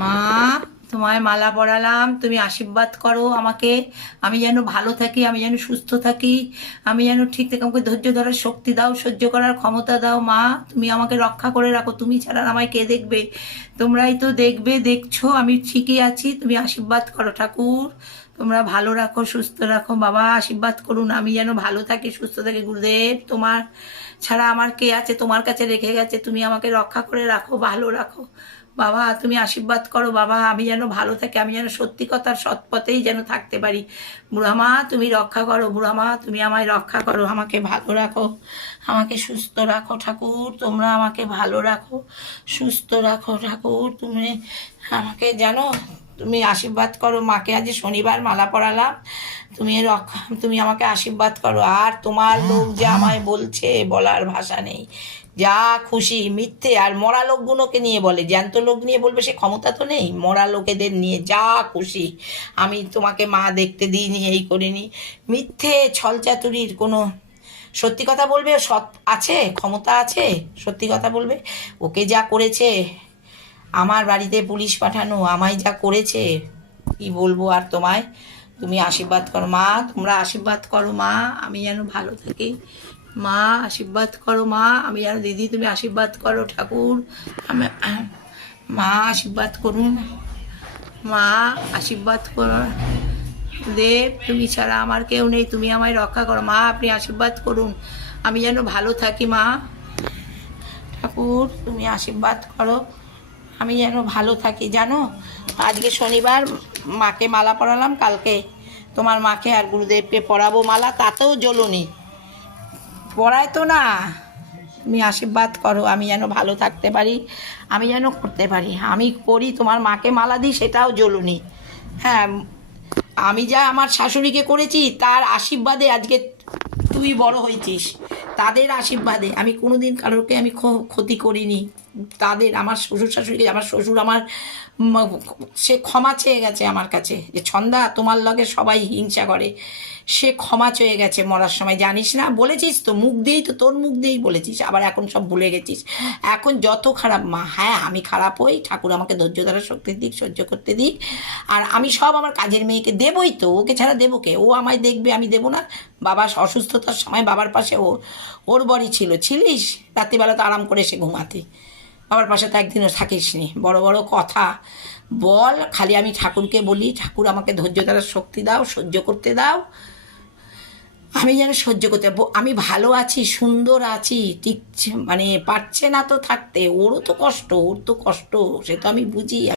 মা, তোমায় মালা পরালাম, তুমি আশীর্বাদ করো আমাকে। আমি যেন ভালো থাকি, আমি যেন সুস্থ থাকি, আমি যেন ঠিক থেকে আমাকে ধৈর্য ধরার শক্তি দাও, সহ্য করার ক্ষমতা দাও। মা, তুমি আমাকে রক্ষা করে রাখো, তুমি ছাড়া আর আমায় কে দেখবে? তোমরাই তো দেখবে, দেখছো আমি ঠিকই আছি। তুমি আশীর্বাদ করো ঠাকুর, তোমরা ভালো রাখো, সুস্থ রাখো। বাবা আশীর্বাদ করুন, আমি যেন ভালো থাকি, সুস্থ থাকি। গুরুদেব, তোমার ছাড়া আমার কে আছে? তোমার কাছে রেখে গেছে, তুমি আমাকে রক্ষা করে রাখো, ভালো রাখো। বাবা তুমি আশীর্বাদ করো বাবা, আমি যেন ভালো থাকি, আমি যেন সত্যি কথার সৎ পথেই যেন থাকতে পারি। বুড়া মা তুমি রক্ষা করো, বুড়া মা তুমি আমায় রক্ষা করো, আমাকে ভালো রাখো, আমাকে সুস্থ রাখো ঠাকুর। তোমরা আমাকে ভালো রাখো, সুস্থ রাখো ঠাকুর। তুমি আমাকে জানো, তুমি আশীর্বাদ করো। মাকে আজ শনিবার মালা পরালাম, তুমি রক্ষা, তুমি আমাকে আশীর্বাদ করো। আর তোমার লোক যে আমায় বলছে, বলার ভাষা নেই। যা খুশি মিথ্যে, আর মরা লোকগুলোকে নিয়ে বলে, জ্যান্ত লোক নিয়ে বলবে সে ক্ষমতা তো নেই। মরা লোকেদের নিয়ে যা খুশি, আমি তোমাকে মা দেখতে দিইনি, এই করিনি। মিথ্যে ছলচাতুরির কোনো, সত্যি কথা বলবে, সৎ আছে, ক্ষমতা আছে, সত্যি কথা বলবে। ওকে যা করেছে, আমার বাড়িতে পুলিশ পাঠানো, আমায় যা করেছে, কি বলবো আর তোমায়। তুমি আশীর্বাদ করো মা, তোমরা আশীর্বাদ করো মা, আমি যেন ভালো থাকি। মা আশীর্বাদ করো মা, আমি যেন, দিদি তুমি আশীর্বাদ করো ঠাকুর। আমি, মা আশীর্বাদ করুন, মা আশীর্বাদ করো। দেব তুমি ছাড়া আমার কেউ নেই, তুমি আমায় রক্ষা করো। মা আপনি আশীর্বাদ করুন, আমি যেন ভালো থাকি। মা ঠাকুর তুমি আশীর্বাদ করো, আমি যেন ভালো থাকি। জানো আজকে শনিবার, মাকে মালা পরালাম, কালকে তোমার মাকে আর গুরুদেবকে পরাবো মালা, তাতেও জ্বলুনি। পড়ায় তো না, তুমি আশীর্বাদ করো, আমি যেন ভালো থাকতে পারি, আমি যেন করতে পারি। আমি করি, তোমার মাকে মালা দিই, সেটাও জ্বলুনি। হ্যাঁ, আমি যা আমার শাশুড়িকে করেছি তার আশীর্বাদে আজকে তুই বড় হয়েছিস, তাদের আশীর্বাদে। আমি কোনোদিন কারোরকে আমি ক্ষতি করিনি। তাদের, আমার শ্বশুর শাশুড়িকে, আমার শ্বশুর আমার সে ক্ষমা চেয়ে গেছে আমার কাছে, যে ছন্দা তোমার লগে সবাই হিংসা করে। সে ক্ষমা চেয়ে গেছে মরার সময়, জানিস না? বলেছিস তো, মুখ দিয়েই তো, তোর মুখ দিয়েই বলেছিস, আবার এখন সব ভুলে গেছিস। এখন যত খারাপ মা, হ্যাঁ আমি খারাপ হই, ঠাকুর আমাকে ধৈর্য ধরার শক্তি দিক, সহ্য করতে দিক। আর আমি সব আমার কাজের মেয়েকে দেবই তো, ওকে ছাড়া দেবো কে? ও আমায় দেখবে, আমি দেবো না? বাবা অসুস্থতার সময় বাবার পাশে ওর বড়ি ছিলিস, রাত্রিবেলা তো আরাম করে এসে ঘুমাতে। বাবার পাশে তো একদিনও থাকিস নি। বড় বড় কথা বল, খালি আমি ঠাকুরকে বলি, ঠাকুর আমাকে ধৈর্য ধরার শক্তি দাও, সহ্য করতে দাও, আমি যেন সহ্য করতে। আমি ভালো আছি, সুন্দর আছি, ঠিক মানে পারছে না তো থাকতে, ওরও তো কষ্ট, ওর তো কষ্ট, সে তো আমি বুঝি।